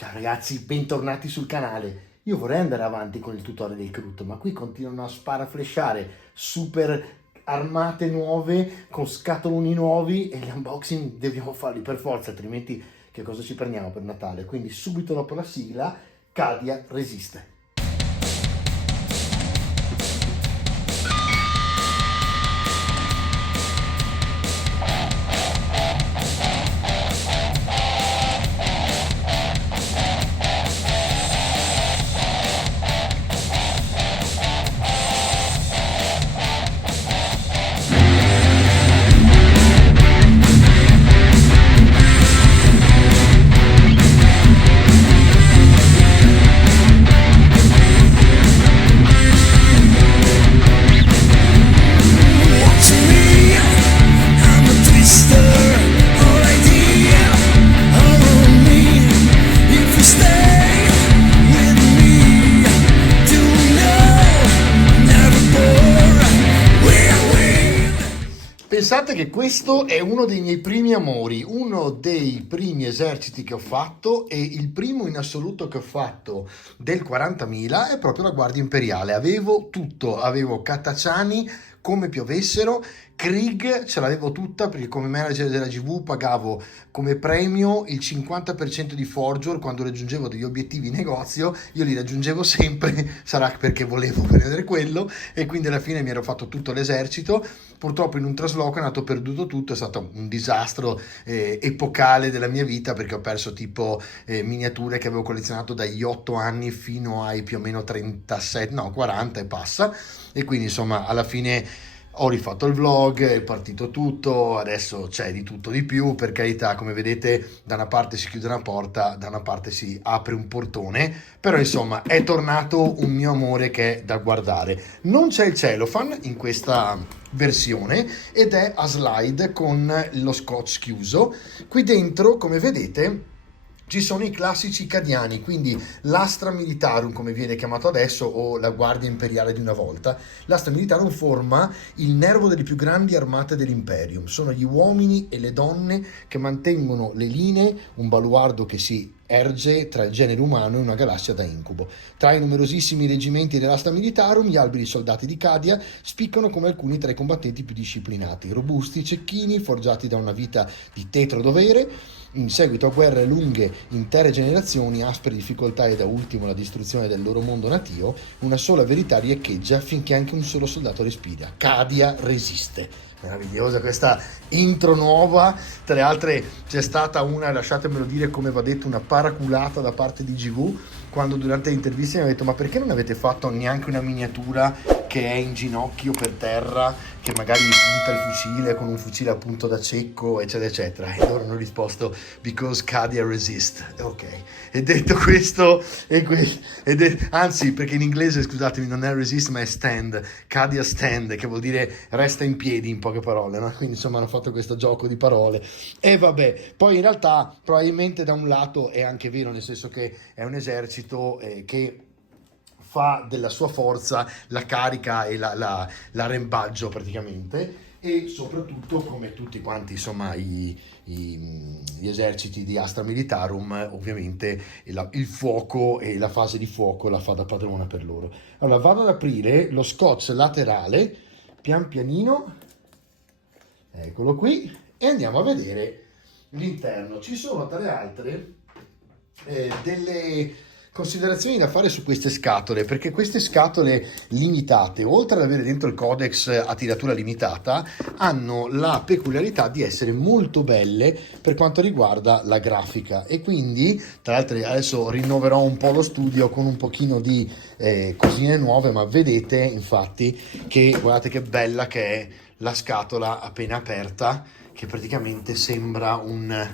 Ciao ragazzi, bentornati sul canale. Io vorrei andare avanti con il tutorial del CRUT, ma qui continuano a sparaflesciare super armate nuove con scatoloni nuovi e gli unboxing dobbiamo farli per forza, altrimenti che cosa ci prendiamo per Natale? Quindi subito dopo la sigla, Cadia resiste. Pensate che questo è uno dei miei primi amori, uno dei primi eserciti che ho fatto e il primo in assoluto che ho fatto del 40.000 è proprio la Guardia Imperiale. Avevo tutto, avevo Cataciani come piovessero, Krieg ce l'avevo tutta perché come manager della GV pagavo come premio il 50% di Forger quando raggiungevo degli obiettivi in negozio, io li raggiungevo sempre, sarà perché volevo prendere quello e quindi alla fine mi ero fatto tutto l'esercito. Purtroppo in un trasloco è andato perduto tutto, è stato un disastro epocale della mia vita perché ho perso tipo miniature che avevo collezionato dagli 8 anni fino ai più o meno 37, no 40 e passa, e quindi insomma alla fine ho rifatto il vlog, è partito tutto, adesso c'è di tutto di più, per carità, come vedete da una parte si chiude una porta, da una parte si apre un portone, però insomma è tornato un mio amore che è da guardare. Non c'è il cellophane in questa versione ed è a slide con lo scotch chiuso. Qui dentro, come vedete, ci sono i classici cadiani, quindi l'Astra Militarum, come viene chiamato adesso, o la Guardia Imperiale di una volta. L'Astra Militarum forma il nervo delle più grandi armate dell'Imperium. Sono gli uomini e le donne che mantengono le linee, un baluardo che si erge tra il genere umano e una galassia da incubo. Tra i numerosissimi reggimenti dell'Astra Militarum, gli alberi soldati di Cadia spiccano come alcuni tra i combattenti più disciplinati, robusti, cecchini, forgiati da una vita di tetro dovere. In seguito a guerre lunghe, intere generazioni, aspre difficoltà e da ultimo la distruzione del loro mondo natio, una sola verità riecheggia finché anche un solo soldato respira: Cadia resiste. Meravigliosa questa intro nuova. Tra le altre c'è stata una, lasciatemelo dire, come va detto, una paraculata da parte di GV quando durante le interviste mi ha detto: ma perché non avete fatto neanche una miniatura che è in ginocchio per terra, che magari gli punta il fucile con un fucile appunto da cecco, eccetera eccetera? E loro hanno risposto: because Cadia resist. Ok, e detto questo anzi, perché in inglese, scusatemi, non è resist ma è stand, Cadia stand, che vuol dire resta in piedi in poche parole, no? Quindi insomma hanno fatto questo gioco di parole e vabbè. Poi in realtà probabilmente da un lato è anche vero, nel senso che è un esercito che fa della sua forza la carica e l'arrembaggio praticamente, e soprattutto come tutti quanti insomma gli eserciti di Astra Militarum, ovviamente il fuoco e la fase di fuoco la fa da padrona per loro. Allora vado ad aprire lo scotch laterale pian pianino, eccolo qui, e andiamo a vedere l'interno. Ci sono tra le altre delle considerazioni da fare su queste scatole, perché queste scatole limitate, oltre ad avere dentro il codex a tiratura limitata, hanno la peculiarità di essere molto belle per quanto riguarda la grafica, e quindi tra l'altro adesso rinnoverò un po' lo studio con un pochino di cosine nuove, ma vedete infatti che guardate che bella che è la scatola appena aperta, che praticamente sembra un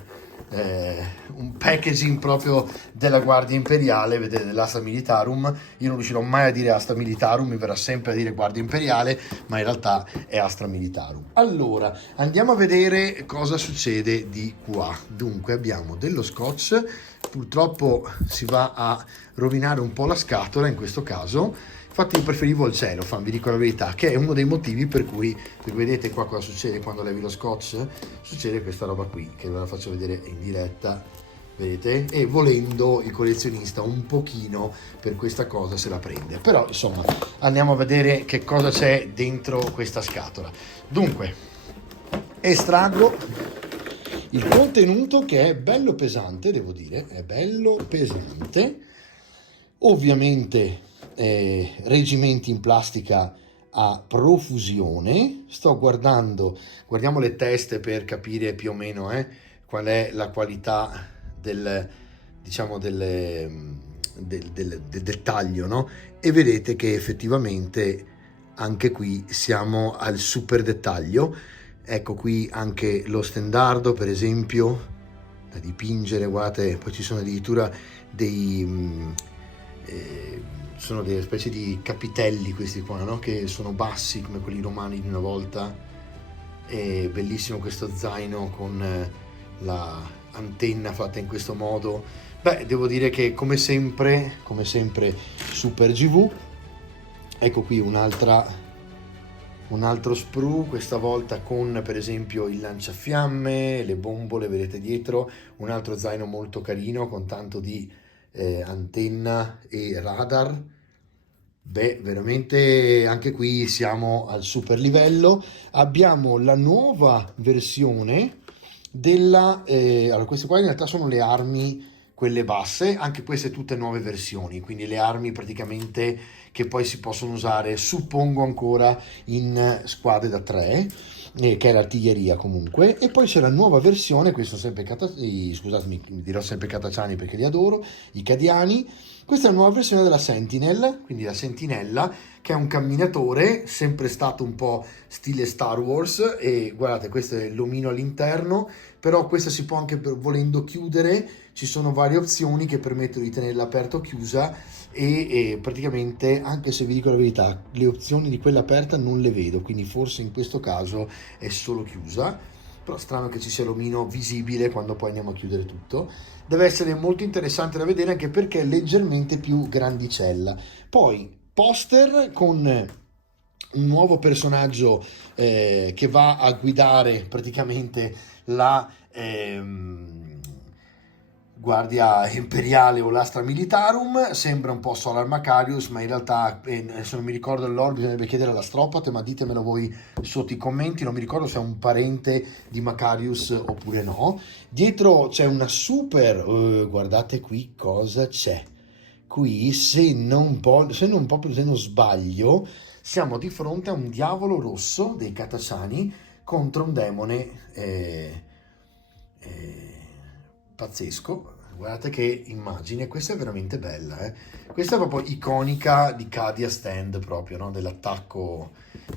packaging proprio della Guardia Imperiale, vedete, dell'Astra Militarum. Io non riuscirò mai a dire Astra Militarum, mi verrà sempre a dire Guardia Imperiale, ma in realtà è Astra Militarum. Allora andiamo a vedere cosa succede di qua. Dunque abbiamo dello scotch, purtroppo si va a rovinare un po' la scatola in questo caso. Infatti io preferivo il cellophane, vi dico la verità, che è uno dei motivi per cui, vedete qua cosa succede quando levi lo scotch, succede questa roba qui, che ve la faccio vedere in diretta, vedete? E volendo il collezionista un pochino per questa cosa se la prende. Però insomma andiamo a vedere che cosa c'è dentro questa scatola. Dunque, estraggo il contenuto, che è bello pesante, devo dire, è bello pesante. Ovviamente reggimenti in plastica a profusione. Guardiamo le teste per capire più o meno qual è la qualità del, diciamo, del dettaglio, no? E vedete che effettivamente anche qui siamo al super dettaglio. Ecco qui anche lo stendardo, per esempio, da dipingere, guardate, poi ci sono addirittura sono delle specie di capitelli questi qua, no? Che sono bassi come quelli romani di una volta. È bellissimo questo zaino con la antenna fatta in questo modo. Beh, devo dire che come sempre super GV. Ecco qui un altro sprue, questa volta con per esempio il lanciafiamme, le bombole, vedete dietro, un altro zaino molto carino con tanto di antenna e radar. Beh, veramente anche qui siamo al super livello. Abbiamo la nuova versione della... allora, queste qua in realtà sono le armi, quelle basse, anche queste tutte nuove versioni, quindi le armi praticamente che poi si possono usare, suppongo ancora, in squadre da 3, che è l'artiglieria comunque. E poi c'è la nuova versione, questo sempre scusatemi, dirò sempre Cataciani perché li adoro, i Cadiani. Questa è la nuova versione della Sentinel, quindi la sentinella, che è un camminatore, sempre stato un po' stile Star Wars, e guardate, questo è l'omino all'interno, però questa si può anche, volendo, chiudere. Ci sono varie opzioni che permettono di tenerla aperta o chiusa, e praticamente, anche se vi dico la verità, le opzioni di quella aperta non le vedo, quindi forse in questo caso è solo chiusa. Però strano che ci sia l'omino visibile quando poi andiamo a chiudere tutto. Deve essere molto interessante da vedere, anche perché è leggermente più grandicella. Poi poster con un nuovo personaggio che va a guidare praticamente la Guardia Imperiale o l'Astra Militarum. Sembra un po' Solar Macarius, ma in realtà adesso non mi ricordo il lore, bisognerebbe chiedere alla Stropate, ma ditemelo voi sotto i commenti. Non mi ricordo se è un parente di Macarius oppure no. Dietro c'è una super guardate qui cosa c'è qui. Se non sbaglio, siamo di fronte a un diavolo rosso dei Cataciani contro un demone pazzesco. Guardate che immagine, questa è veramente bella, questa è proprio iconica di Cadia Stand, proprio, no? Dell'attacco,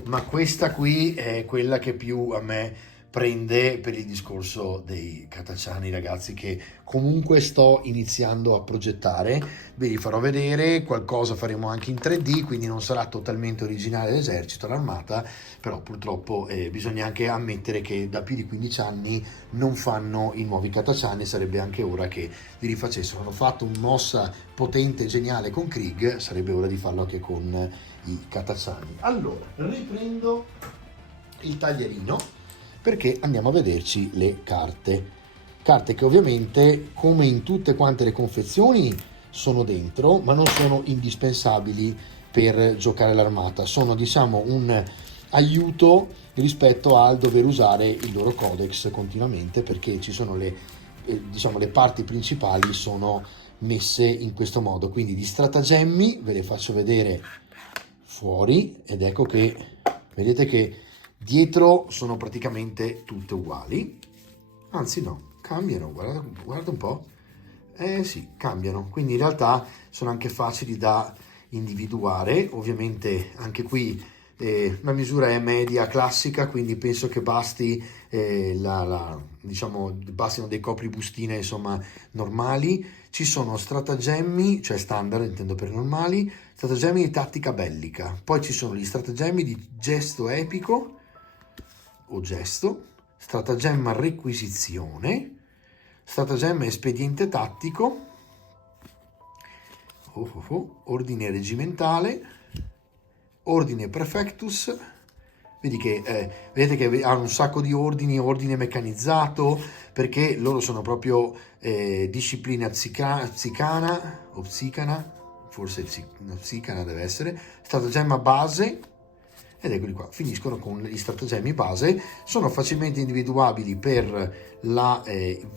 ma questa qui è quella che più a me prende per il discorso dei Cataciani, ragazzi, che comunque sto iniziando a progettare. Ve li farò vedere, qualcosa faremo anche in 3D, quindi non sarà totalmente originale l'esercito, l'armata, però purtroppo bisogna anche ammettere che da più di 15 anni non fanno i nuovi Cataciani, sarebbe anche ora che li rifacessero. Hanno fatto una mossa potente e geniale con Krieg, sarebbe ora di farlo anche con i Cataciani. Allora, riprendo il taglierino perché andiamo a vederci le carte che ovviamente, come in tutte quante le confezioni, sono dentro, ma non sono indispensabili per giocare l'armata. Sono, diciamo, un aiuto rispetto al dover usare il loro codex continuamente, perché ci sono diciamo, le parti principali sono messe in questo modo. Quindi di stratagemmi ve le faccio vedere fuori, ed ecco che vedete che dietro sono praticamente tutte uguali, anzi no, cambiano, guarda un po', sì, cambiano, quindi in realtà sono anche facili da individuare. Ovviamente anche qui la misura è media classica, quindi penso che basti diciamo, bastino dei copribustine, insomma, normali. Ci sono stratagemmi, cioè standard, intendo per normali, stratagemmi di tattica bellica, poi ci sono gli stratagemmi di gesto epico o gesto, stratagemma requisizione, stratagemma espediente tattico, ordine regimentale, ordine prefectus, Vedi che, vedete che hanno un sacco di ordine meccanizzato, perché loro sono proprio disciplina psicana, o psicana, forse psicana deve essere, stratagemma base, ed eccoli qua, finiscono con gli stratagemmi base, sono facilmente individuabili per la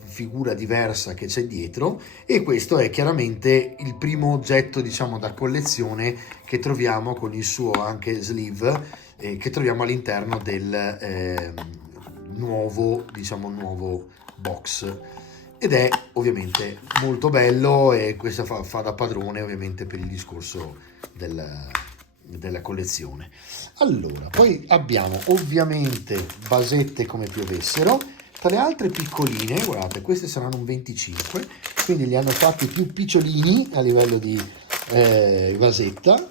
figura diversa che c'è dietro, e questo è chiaramente il primo oggetto, diciamo, da collezione che troviamo con il suo anche sleeve, che troviamo all'interno del nuovo box, ed è ovviamente molto bello, e questo fa da padrone ovviamente per il discorso della collezione. Allora, poi abbiamo ovviamente basette come piovessero. Tra le altre piccoline, guardate, queste saranno un 25, quindi li hanno fatti più picciolini a livello di vasetta.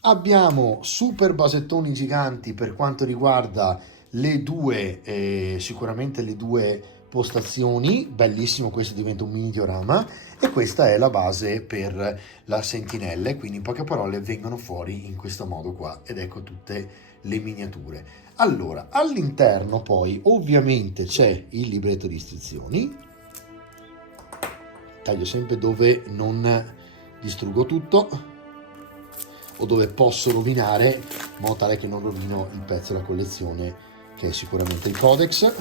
Abbiamo super basettoni giganti per quanto riguarda le due, sicuramente le due postazioni, bellissimo, questo diventa un mini diorama, e questa è la base per la sentinella, quindi in poche parole vengono fuori in questo modo qua, ed ecco tutte le miniature. Allora, all'interno poi ovviamente c'è il libretto di istruzioni, taglio sempre dove non distruggo tutto o dove posso rovinare, in modo tale che non rovino il pezzo della collezione, che è sicuramente il codex.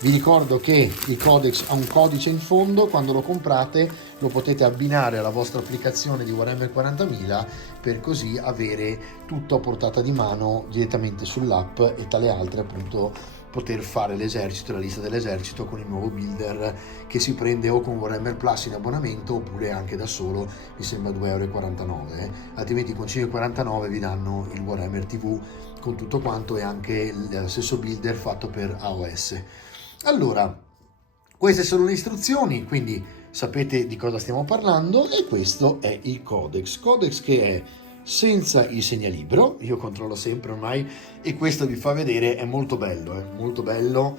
Vi ricordo che il codex ha un codice in fondo, quando lo comprate lo potete abbinare alla vostra applicazione di Warhammer 40.000 per così avere tutto a portata di mano direttamente sull'app, e tra le altre appunto poter fare l'esercito, la lista dell'esercito con il nuovo builder, che si prende o con Warhammer Plus in abbonamento oppure anche da solo, mi sembra 2,49 €, altrimenti con 5,49 vi danno il Warhammer TV con tutto quanto e anche lo stesso builder fatto per AOS. Allora, queste sono le istruzioni, quindi sapete di cosa stiamo parlando, e questo è il codex che è senza il segnalibro, io controllo sempre ormai, e questo vi fa vedere, è molto bello, molto bello.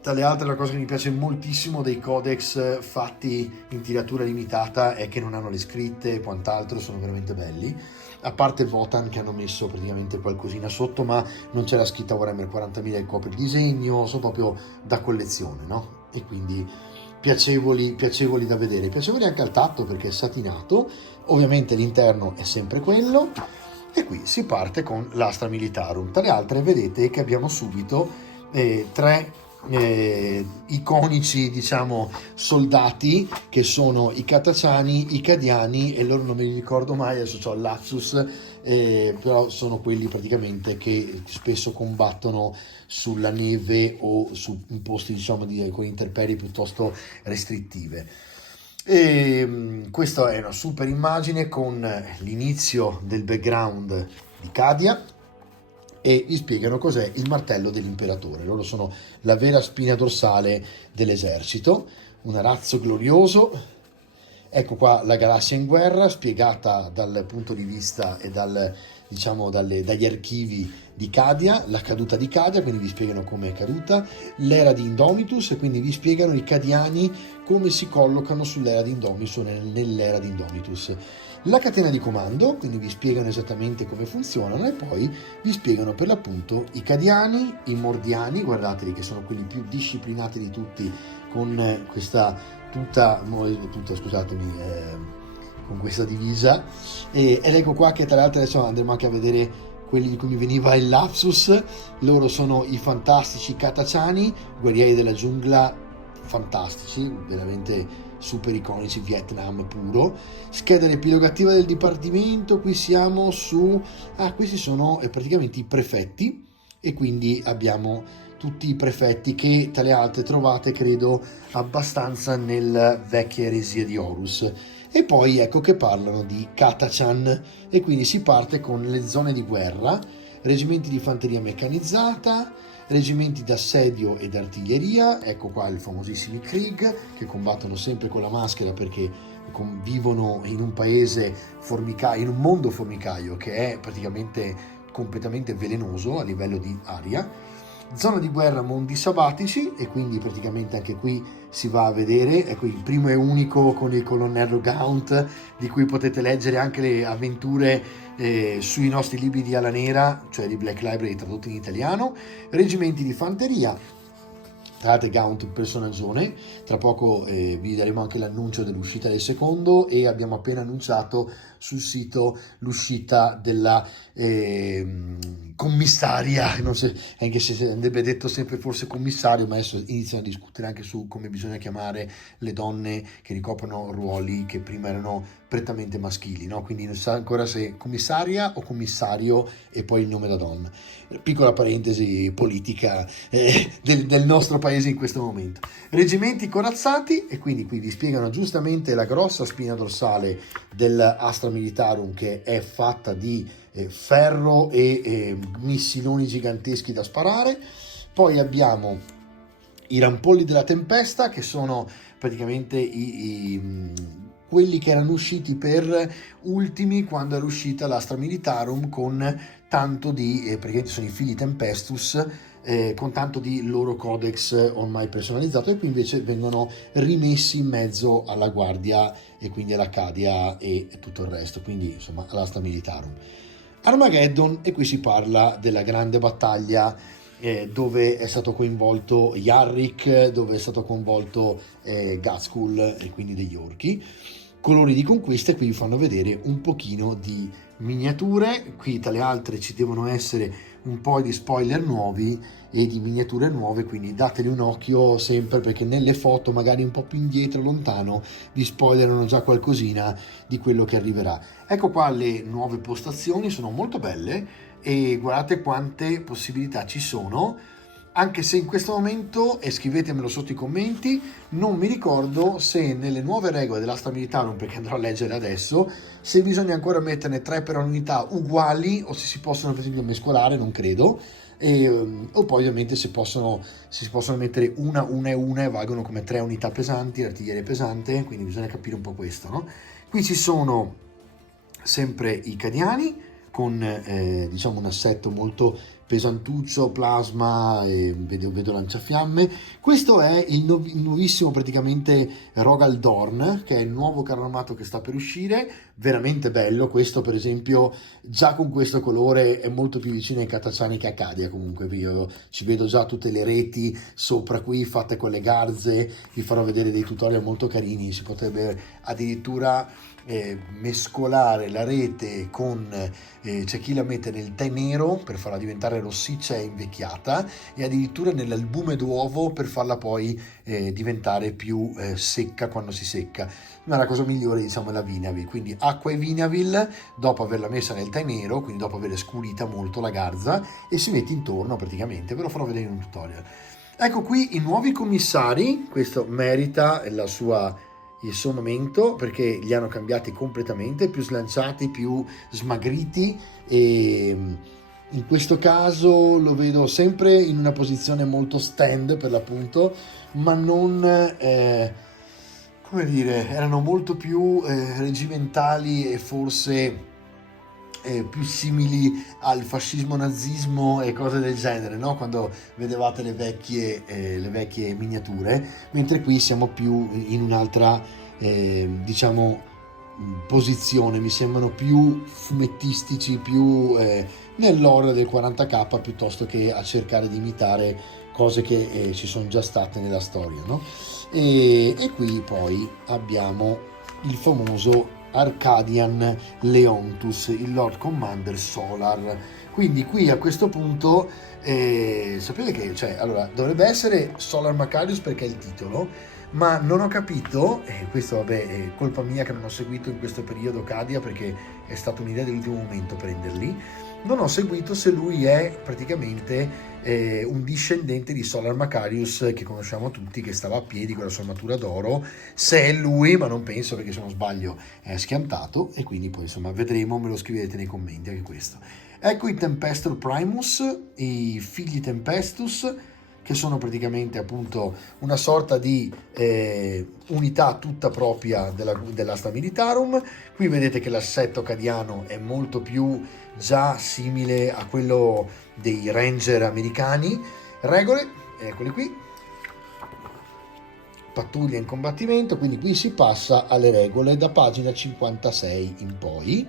Tra le altre, la cosa che mi piace moltissimo dei codex fatti in tiratura limitata è che non hanno le scritte e quant'altro, sono veramente belli, a parte Votan che hanno messo praticamente qualcosina sotto, ma non c'è la scritta Warhammer 40.000 che copre il disegno, sono proprio da collezione, no? E quindi piacevoli da vedere, piacevoli anche al tatto perché è satinato, ovviamente l'interno è sempre quello, e qui si parte con l'Astra Militarum. Tra le altre vedete che abbiamo subito tre iconici, diciamo, soldati, che sono i Catacciani, i Cadiani, e loro non me li ricordo mai, adesso ho il lapsus, però sono quelli praticamente che spesso combattono sulla neve o su posti, diciamo, con intemperie piuttosto restrittive. E questa è una super immagine con l'inizio del background di Cadia, e vi spiegano cos'è il martello dell'imperatore. Loro sono la vera spina dorsale dell'esercito, un arazzo glorioso. Ecco qua la galassia in guerra, spiegata dal punto di vista e dagli archivi di Cadia, la caduta di Cadia, quindi vi spiegano come è caduta, l'era di Indomitus, e quindi vi spiegano i Cadiani come si collocano sull'era di Indomitus o nell'era di Indomitus. La catena di comando, quindi vi spiegano esattamente come funzionano, e poi vi spiegano per l'appunto i Cadiani, i Mordiani, guardateli che sono quelli più disciplinati di tutti, con questa scusatemi, con questa divisa, ed ecco qua che tra l'altro adesso andremo anche a vedere quelli di cui mi veniva il lapsus. Loro sono i fantastici Catacciani, guerrieri della giungla, fantastici, veramente super iconici, Vietnam puro. Scheda riepilogativa del dipartimento, qui siamo su questi sono praticamente i prefetti, e quindi abbiamo tutti i prefetti che tra le altre trovate credo abbastanza nel vecchia eresia di Horus. E poi ecco che parlano di Catachan, e quindi si parte con le zone di guerra, reggimenti di fanteria meccanizzata, reggimenti d'assedio ed artiglieria. Ecco qua i famosissimi Krieg, che combattono sempre con la maschera perché vivono in un paese formicaio, in un mondo formicaio che è praticamente completamente velenoso a livello di aria. Zona di guerra mondi sabbatici, e quindi praticamente anche qui si va a vedere, ecco, il primo e unico con il colonnello Gaunt, di cui potete leggere anche le avventure sui nostri libri di Ala Nera, cioè di Black Library tradotti in italiano. Reggimenti di fanteria. Tra l'altro Gaunt un personaggione, tra poco vi daremo anche l'annuncio dell'uscita del secondo, e abbiamo appena annunciato sul sito l'uscita della commissaria, non so, anche se andrebbe detto sempre forse commissario, ma adesso iniziano a discutere anche su come bisogna chiamare le donne che ricoprono ruoli che prima erano prettamente maschili, no? Quindi non sa ancora se commissaria o commissario e poi il nome da donna. Piccola parentesi politica del nostro paese in questo momento. Reggimenti corazzati, e quindi qui vi spiegano giustamente la grossa spina dorsale dell'Astra Militarum, che è fatta di ferro e missiloni giganteschi da sparare. Poi abbiamo i rampolli della tempesta, che sono praticamente quelli che erano usciti per ultimi quando era uscita l'Astra Militarum, con tanto di, praticamente sono i figli Tempestus, con tanto di loro codex ormai personalizzato, e qui invece vengono rimessi in mezzo alla guardia e quindi all'Acadia e tutto il resto, quindi insomma all'Astra Militarum. Armageddon, e qui si parla della grande battaglia dove è stato coinvolto Yarrick, dove è stato coinvolto Ghazghkull, e quindi degli orchi. Colori di conquista, e qui vi fanno vedere un pochino di miniature. Qui tra le altre ci devono essere un po' di spoiler nuovi e di miniature nuove, quindi dateli un occhio sempre, perché nelle foto magari un po' più indietro, lontano, vi spoilerano già qualcosina di quello che arriverà. Ecco qua le nuove postazioni, sono molto belle, e guardate quante possibilità ci sono, anche se in questo momento, e scrivetemelo sotto i commenti, non mi ricordo se nelle nuove regole dell'Astra Militarum, perché andrò a leggere adesso, se bisogna ancora metterne 3 per unità uguali, o se si possono per esempio mescolare, non credo, o poi ovviamente se si possono mettere una e valgono come 3 unità pesanti, l'artiglieria pesante, quindi bisogna capire un po' questo, no? Qui ci sono sempre i cadiani, con diciamo un assetto molto pesantuccio, plasma, vedo lanciafiamme. Questo è il nuovissimo praticamente Rogal Dorn, che è il nuovo carro armato che sta per uscire, veramente bello. Questo per esempio già con questo colore è molto più vicino ai Catacciani che a Cadia, comunque io ci vedo già tutte le reti sopra qui fatte con le garze, vi farò vedere dei tutorial molto carini, si potrebbe addirittura mescolare la rete con c'è chi la mette nel tè nero per farla diventare rossiccia e invecchiata, e addirittura nell'albume d'uovo per farla poi diventare più secca quando si secca. Ma la cosa migliore diciamo è la Vinavil, quindi acqua e Vinavil dopo averla messa nel tè nero, quindi dopo aver scurita molto la garza, e si mette intorno praticamente, ve lo farò vedere in un tutorial. Ecco qui i nuovi commissari, questo merita il suo momento, perché li hanno cambiati completamente, più slanciati, più smagriti, e in questo caso lo vedo sempre in una posizione molto stand per l'appunto, ma non come dire, erano molto più regimentali e forse più simili al fascismo, nazismo e cose del genere, no? Quando vedevate le vecchie miniature, mentre qui siamo più in un'altra diciamo posizione, mi sembrano più fumettistici, più nell'horror del 40k, piuttosto che a cercare di imitare cose che ci sono già state nella storia, no? E qui poi abbiamo il famoso Arcadian Leontus, il Lord Commander Solar. Quindi qui a questo punto sapete che allora dovrebbe essere Solar Macarius perché è il titolo, ma non ho capito, e questo vabbè è colpa mia che non ho seguito in questo periodo Cadia, perché è stata un'idea dell'ultimo momento prenderli, non ho seguito se lui è praticamente un discendente di Solar Macarius che conosciamo tutti, che stava a piedi con la sua armatura d'oro, se è lui, ma non penso, perché se non sbaglio è schiantato, e quindi poi insomma vedremo, me lo scrivete nei commenti anche questo. Ecco i Tempestor Primus, i figli Tempestus, che sono praticamente appunto una sorta di unità tutta propria dell'Astra Militarum. Qui vedete che l'assetto cadiano è molto più già simile a quello dei Ranger americani, Regole, eccole qui, pattuglia in combattimento, quindi qui si passa alle regole da pagina 56 in poi,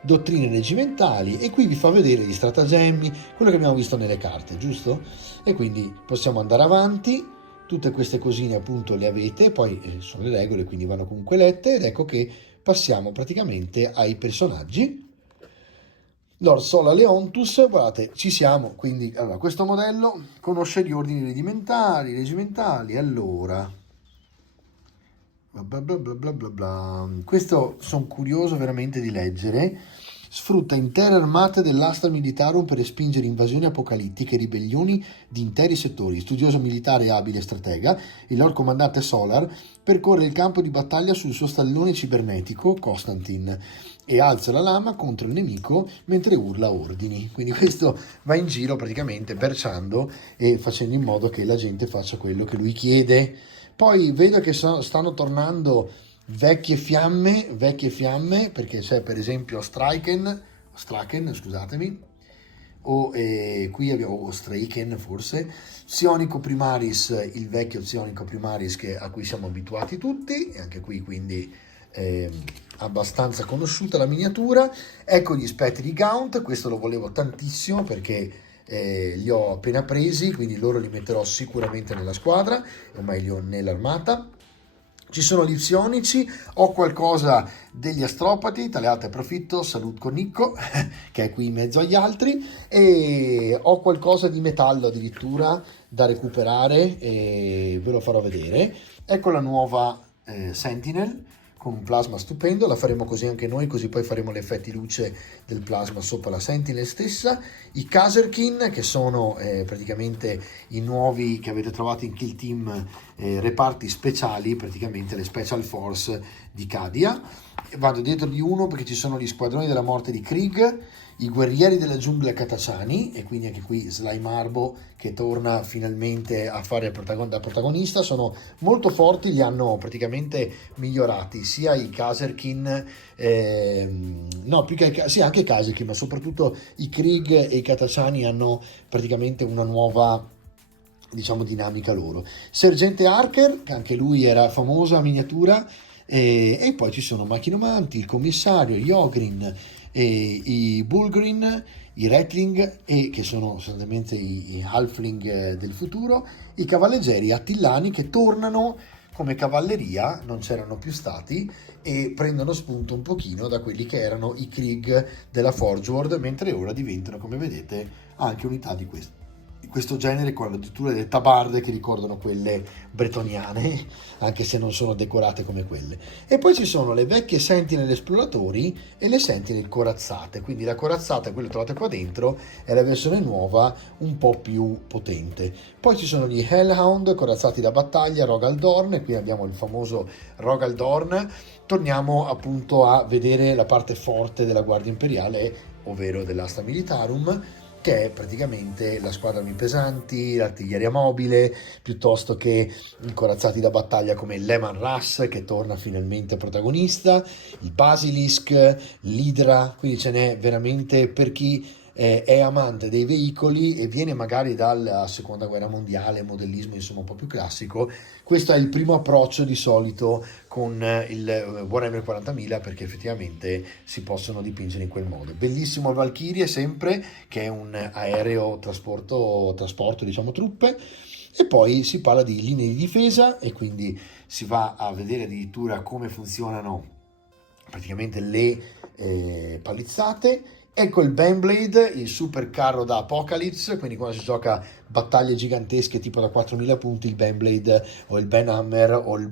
dottrine reggimentali, e qui vi fa vedere gli stratagemmi, quello che abbiamo visto nelle carte, giusto? E quindi possiamo andare avanti, tutte queste cosine appunto le avete, poi sono le regole, quindi vanno comunque lette, ed ecco che passiamo praticamente ai personaggi. Lord Sola Leontus, guardate, ci siamo, quindi allora, questo modello conosce gli ordini reggimentali, allora, bla bla bla bla bla bla. Questo sono curioso veramente di leggere. Sfrutta intere armate dell'Astra Militarum per respingere invasioni apocalittiche e ribellioni di interi settori. Studioso militare e abile stratega, il Lord Comandante Solar percorre il campo di battaglia sul suo stallone cibernetico, Constantin, e alza la lama contro il nemico mentre urla ordini. Quindi questo va in giro praticamente berciando e facendo in modo che la gente faccia quello che lui chiede. Poi vedo che stanno tornando vecchie fiamme, perché c'è per esempio Straken, scusatemi, qui abbiamo Straken forse, Psionico Primaris, il vecchio Psionico Primaris a cui siamo abituati tutti, e anche qui quindi abbastanza conosciuta la miniatura. Ecco gli spettri di Gaunt, questo lo volevo tantissimo perché li ho appena presi, quindi loro li metterò sicuramente nella squadra, o meglio nell'armata. Ci sono gli psionici, ho qualcosa degli astropati, tale alta profitto, salut con Nicco, che è qui in mezzo agli altri, e ho qualcosa di metallo addirittura da recuperare e ve lo farò vedere. Ecco la nuova Sentinel, con un plasma stupendo, la faremo così anche noi, così poi faremo gli effetti luce del plasma sopra la Sentinel stessa. I Kasrkin, che sono praticamente i nuovi che avete trovato in Kill Team, reparti speciali, praticamente le Special Force di Cadia. Vado dietro di uno perché ci sono gli squadroni della morte di Krieg, i guerrieri della giungla Katachani, e quindi anche qui Slimearbo che torna finalmente a fare da protagonista. Sono molto forti, li hanno praticamente migliorati sia i Kasrkin, no, più che sì, anche i Kasrkin, ma soprattutto i Krieg e i Katachani hanno praticamente una nuova, diciamo, dinamica loro. Sergente Harker, che anche lui era famoso a miniatura, e poi ci sono Machinomanti, il commissario, gli Ogrin, i Bulgrin, i Ratling, e che sono sostanzialmente i Halfling del futuro, i cavalleggeri attillani che tornano come cavalleria, non c'erano più stati, e prendono spunto un pochino da quelli che erano i Krieg della Forge World, mentre ora diventano, come vedete, anche unità di questo genere, con addirittura delle tabarde che ricordano quelle bretoniane, anche se non sono decorate come quelle. E poi ci sono le vecchie Sentinel esploratori e le Sentinel corazzate, quindi la corazzata, quella che trovate qua dentro, è la versione nuova un po' più potente. Poi ci sono gli Hellhound, corazzati da battaglia, Rogaldorn, e qui abbiamo il famoso Rogaldorn. Torniamo appunto a vedere la parte forte della Guardia Imperiale, ovvero dell'Asta Militarum, che è praticamente la squadra armi pesanti, l'artiglieria mobile, piuttosto che i corazzati da battaglia come il Leman Russ, che torna finalmente protagonista, il Basilisk, l'Hydra, quindi ce n'è veramente per chi è amante dei veicoli e viene magari dalla seconda guerra mondiale, modellismo insomma un po' più classico. Questo è il primo approccio di solito con il Warhammer 40.000, perché effettivamente si possono dipingere in quel modo. Bellissimo il Valkyrie sempre, che è un aereo trasporto diciamo truppe. E poi si parla di linee di difesa, e quindi si va a vedere addirittura come funzionano praticamente le palizzate. Ecco il Baneblade, il super carro da Apocalypse, quindi quando si gioca battaglie gigantesche tipo da 4000 punti, il Baneblade o il Banhammer o il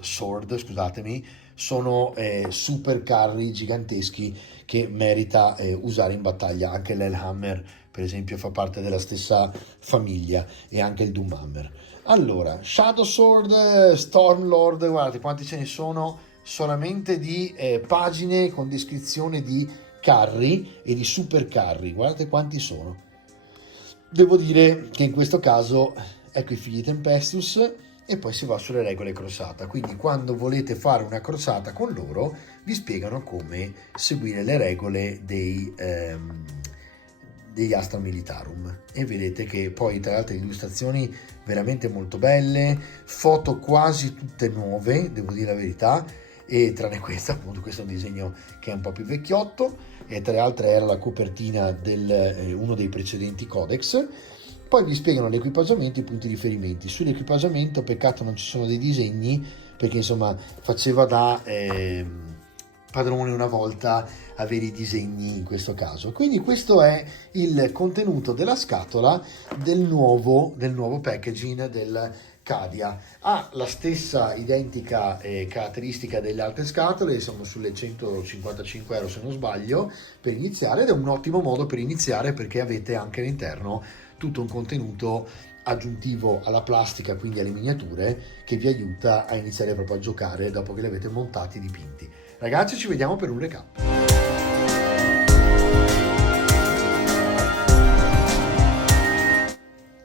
Sword, scusatemi, sono super carri giganteschi che merita usare in battaglia. Anche l'Hellhammer, per esempio, fa parte della stessa famiglia, e anche il Doomhammer. Allora, Shadow Sword, Stormlord, guardate quanti ce ne sono, solamente di pagine con descrizione di carri e di super carri, guardate quanti sono. Devo dire che in questo caso ecco i figli Tempestus, e poi si va sulle regole crociata, quindi quando volete fare una crociata con loro vi spiegano come seguire le regole degli Astra Militarum, e vedete che poi tra l'altro illustrazioni veramente molto belle, foto quasi tutte nuove, devo dire la verità, e tranne questa, appunto, questo è un disegno che è un po' più vecchiotto, e tra le altre era la copertina del uno dei precedenti codex. Poi vi spiegano l'equipaggiamento e i punti di riferimenti. Sull'equipaggiamento peccato non ci sono dei disegni, perché insomma faceva da padrone una volta avere i disegni in questo caso. Quindi questo è il contenuto della scatola del nuovo packaging del Cadia. Ha la stessa identica caratteristica delle altre scatole, siamo sulle 155 euro se non sbaglio per iniziare, ed è un ottimo modo per iniziare perché avete anche all'interno tutto un contenuto aggiuntivo alla plastica, quindi alle miniature, che vi aiuta a iniziare proprio a giocare dopo che li avete montati e dipinti. Ragazzi, ci vediamo per un recap.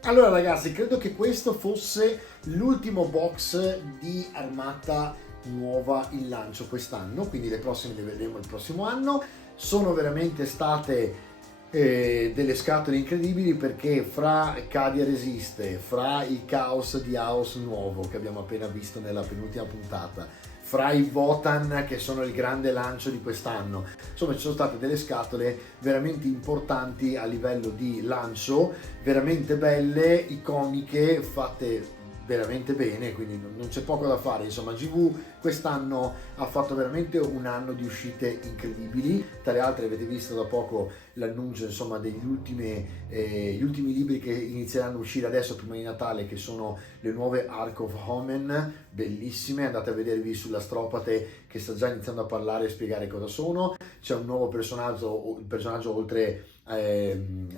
Allora ragazzi, credo che questo fosse l'ultimo box di Armata nuova in lancio quest'anno, quindi le prossime le vedremo il prossimo anno. Sono veramente state delle scatole incredibili, perché fra Cadia Resiste, fra il Chaos di House nuovo che abbiamo appena visto nella penultima puntata, fra i Votan che sono il grande lancio di quest'anno, insomma ci sono state delle scatole veramente importanti a livello di lancio, veramente belle, iconiche, fatte veramente bene, quindi non c'è poco da fare. Insomma, GW quest'anno ha fatto veramente un anno di uscite incredibili. Tra le altre avete visto da poco l'annuncio, insomma, degli gli ultimi libri che inizieranno a uscire adesso prima di Natale, che sono le nuove Ark of Omen, bellissime. Andate a vedervi sulla Stropate che sta già iniziando a parlare e spiegare cosa sono. C'è un nuovo personaggio, il personaggio oltre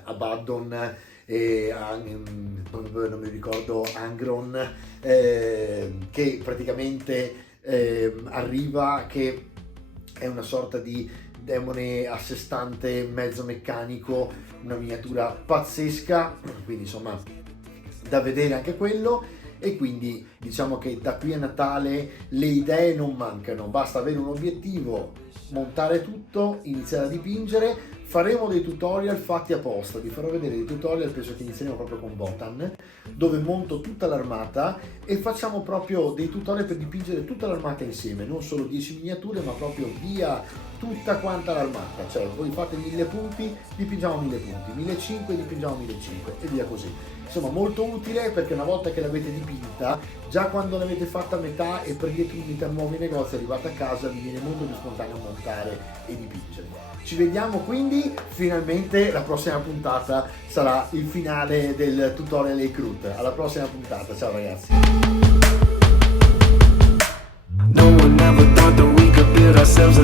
Abaddon e non mi ricordo, Angron, che praticamente arriva, che è una sorta di demone a sé stante, mezzo meccanico, una miniatura pazzesca, quindi insomma da vedere anche quello. E quindi diciamo che da qui a Natale le idee non mancano, basta avere un obiettivo, montare tutto, iniziare a dipingere. Faremo dei tutorial fatti apposta, vi farò vedere dei tutorial, penso che inizieremo proprio con Votan, dove monto tutta l'armata e facciamo proprio dei tutorial per dipingere tutta l'armata insieme, non solo 10 miniature, ma proprio via tutta quanta l'armata. Cioè voi fate 1000 punti, dipingiamo 1000 punti, 1500 dipingiamo 1500 e via così. Insomma, molto utile, perché una volta che l'avete dipinta, già quando l'avete fatta a metà e prendete un'unità nuova in negozio, arrivate a casa, vi viene molto più spontaneo montare e dipingere. Ci vediamo quindi, finalmente la prossima puntata sarà il finale del tutorial Recruit. Alla prossima puntata, ciao ragazzi. No one ever thought that we could build ourselves a